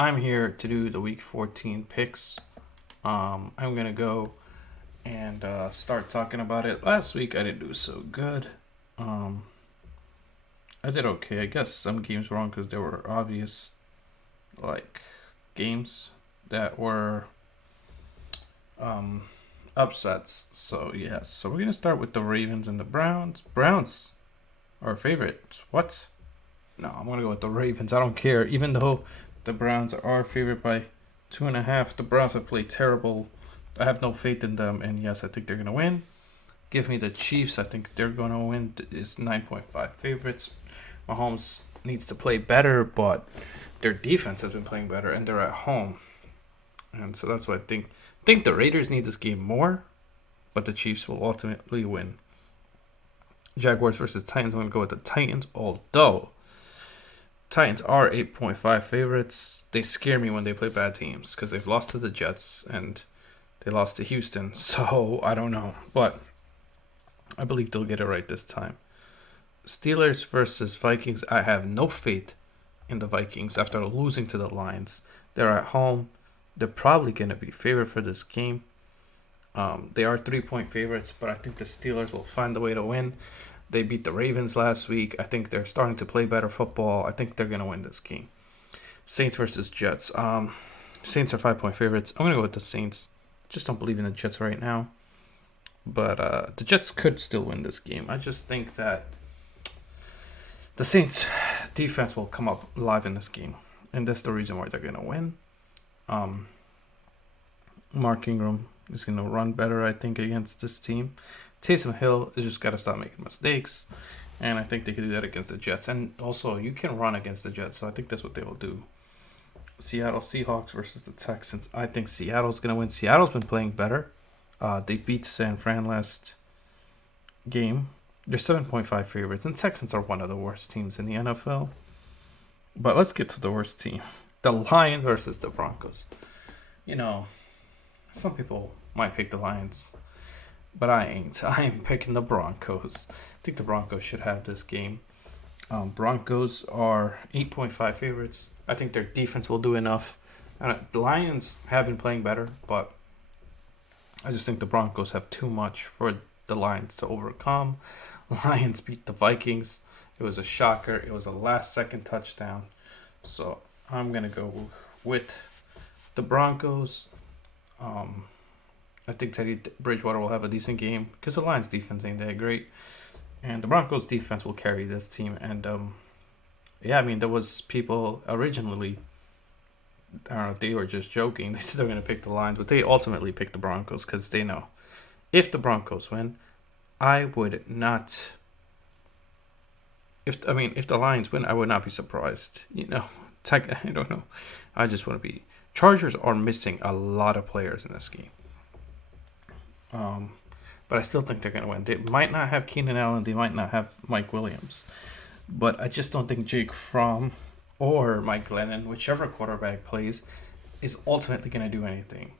I'm here to do the Week 14 picks. I'm gonna go and start talking about it. Last week I didn't do so good. Um, I did okay. I guess some games wrong because there were obvious like games that were um, upsets. So yes, so we're gonna start with the Ravens and the Browns. Browns are favorites. What? No, I'm gonna go with the Ravens. I don't care. Even though the Browns are favored by 2.5, the Browns have played terrible. I have no faith in them, and yes, I think they're gonna win. Give me the Chiefs. I think they're gonna win. It's 9.5 favorites. Mahomes needs to play better, but their defense has been playing better, and they're at home, and so that's what I think. Think the Raiders need this game more, but the Chiefs will ultimately win. Jaguars versus Titans. I'm gonna go with the Titans, although Titans are 8.5 favorites. They scare me when they play bad teams because they've lost to the Jets and they lost to Houston. So I don't know, but I believe they'll get it right this time. Steelers versus Vikings. I have no faith in the Vikings after losing to the Lions. They're at home. They're probably going to be favored for this game. They are 3-point favorites, but I think the Steelers will find a way to win. They beat the Ravens last week. I think they're starting to play better football. I think they're going to win this game. Saints versus Jets. Saints are 5-point favorites. I'm going to go with the Saints. Just don't believe in the Jets right now. But the Jets could still win this game. I just think that the Saints defense will come up live in this game. And that's the reason why they're going to win. Mark Ingram is going to run better, I think, against this team. Taysom Hill has just got to stop making mistakes. And I think they can do that against the Jets. And also, you can run against the Jets, so I think that's what they will do. Seattle Seahawks versus the Texans. I think Seattle's going to win. Seattle's been playing better. They beat San Fran last game. They're 7.5 favorites. And Texans are one of the worst teams in the NFL. But let's get to the worst team. The Lions versus the Broncos. You know, some people might pick the Lions, but I ain't. I am picking the Broncos. I think the Broncos should have this game. Broncos are 8.5 favorites. I think their defense will do enough. The Lions have been playing better, but I just think the Broncos have too much for the Lions to overcome. Lions beat the Vikings. It was a shocker. It was a last-second touchdown. So I'm going to go with the Broncos. I think Teddy Bridgewater will have a decent game because the Lions defense ain't that great. And the Broncos defense will carry this team. And there was people originally, I don't know, they were just joking. They said they're going to pick the Lions, but they ultimately picked the Broncos because they know if the Broncos win, I would not. If the Lions win, I would not be surprised. I don't know. I just want to be. Chargers are missing a lot of players in this game. But I still think they're going to win. They might not have Keenan Allen. They might not have Mike Williams. But I just don't think Jake Fromm or Mike Glennon, whichever quarterback plays, is ultimately going to do anything.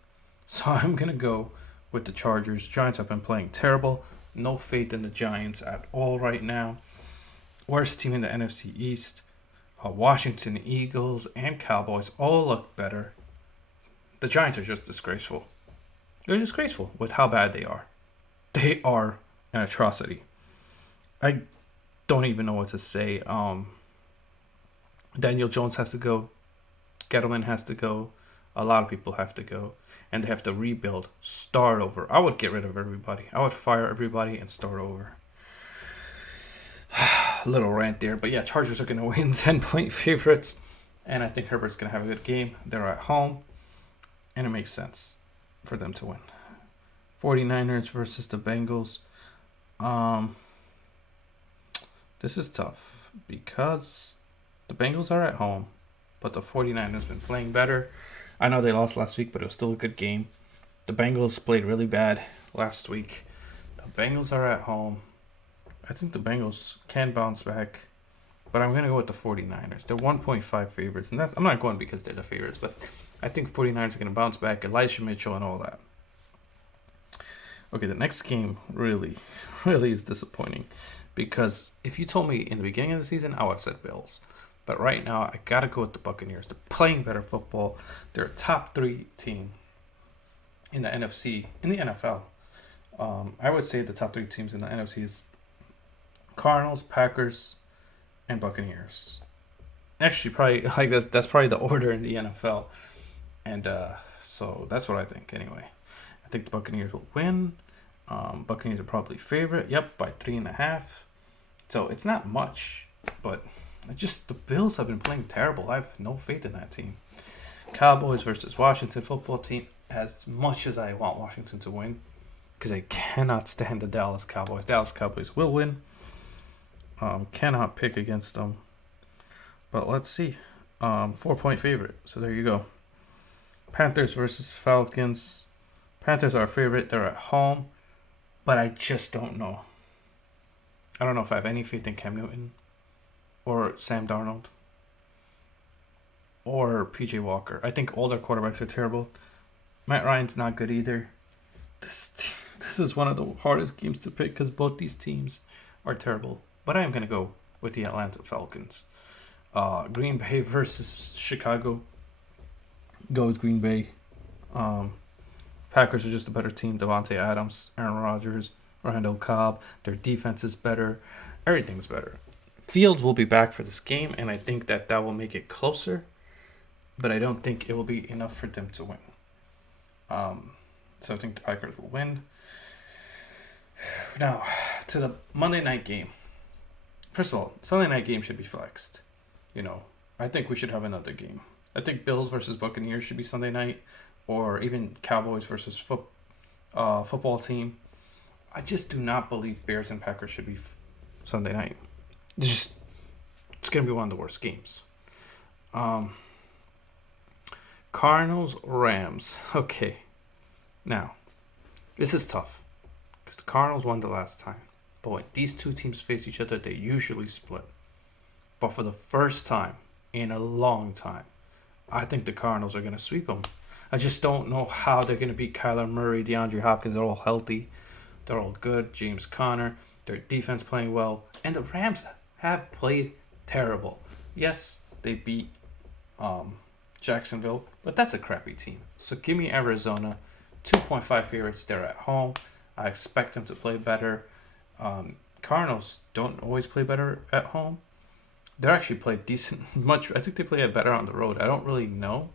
So I'm going to go with the Chargers. Giants have been playing terrible. No faith in the Giants at all right now. Worst team in the NFC East. Washington Eagles and Cowboys all look better. The Giants are just disgraceful. They're disgraceful with how bad they are. They are an atrocity. I don't even know what to say. Daniel Jones has to go. Gettleman has to go. A lot of people have to go. And they have to rebuild. Start over. I would get rid of everybody. I would fire everybody and start over. Little rant there. But yeah, Chargers are going to win 10-point favorites. And I think Herbert's going to have a good game. They're at home. And it makes sense for them to win. 49ers versus the Bengals. This is tough because the Bengals are at home, but the 49ers been playing better. I know they lost last week, but it was still a good game. The Bengals played really bad last week. The Bengals are at home. I think the Bengals can bounce back, but I'm going to go with the 49ers. They're 1.5 favorites, and I'm not going because they're the favorites, but I think 49ers are going to bounce back. Elijah Mitchell and all that. Okay, the next game really is disappointing because if you told me in the beginning of the season, I would have said Bills. But right now, I gotta go with the Buccaneers. They're playing better football. They're a top 3 team in the NFC, in the NFL. I would say the top 3 teams in the NFC is Cardinals, Packers, and Buccaneers. Actually, probably like that's probably the order in the NFL, and so that's what I think. Anyway, I think the Buccaneers will win. Buccaneers are probably favorite. Yep, by 3.5. So it's not much, but the Bills have been playing terrible. I have no faith in that team. Cowboys versus Washington football team. As much as I want Washington to win, because I cannot stand the Dallas Cowboys. Dallas Cowboys will win. Cannot pick against them. But let's see. 4-point favorite. So there you go. Panthers versus Falcons. Panthers are a favorite. They're at home. But I just don't know. I don't know if I have any faith in Cam Newton or Sam Darnold or PJ Walker. I think all their quarterbacks are terrible. Matt Ryan's not good either. This is one of the hardest games to pick because both these teams are terrible. But I am going to go with the Atlanta Falcons. Green Bay versus Chicago. Go with Green Bay. Packers are just a better team. Devontae Adams, Aaron Rodgers, Randall Cobb. Their defense is better. Everything's better. Fields will be back for this game, and I think that will make it closer. But I don't think it will be enough for them to win. So I think the Packers will win. Now, to the Monday night game. First of all, Sunday night game should be flexed. I think we should have another game. I think Bills versus Buccaneers should be Sunday night, or even Cowboys versus football team. I just do not believe Bears and Packers should be Sunday night. It's going to be one of the worst games. Cardinals, Rams. Okay. Now, this is tough because the Cardinals won the last time. But when these two teams face each other, they usually split. But for the first time in a long time, I think the Cardinals are going to sweep them. I just don't know how they're going to beat Kyler Murray, DeAndre Hopkins. They're all healthy. They're all good. James Conner. Their defense playing well. And the Rams have played terrible. Yes, they beat Jacksonville, but that's a crappy team. So give me Arizona. 2.5 favorites. They're at home. I expect them to play better. Cardinals don't always play better at home. They're actually played decent. I think they play it better on the road. I don't really know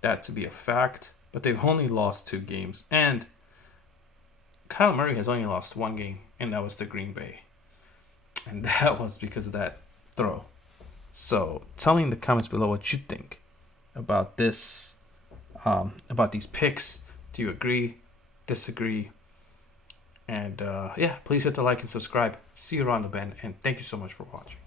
that to be a fact, but they've only lost 2 games. And Kyle Murray has only lost 1 game, and that was to Green Bay. And that was because of that throw. So tell me in the comments below what you think about this, about these picks. Do you agree? Disagree? And please hit the like and subscribe. See you around the bend, and thank you so much for watching.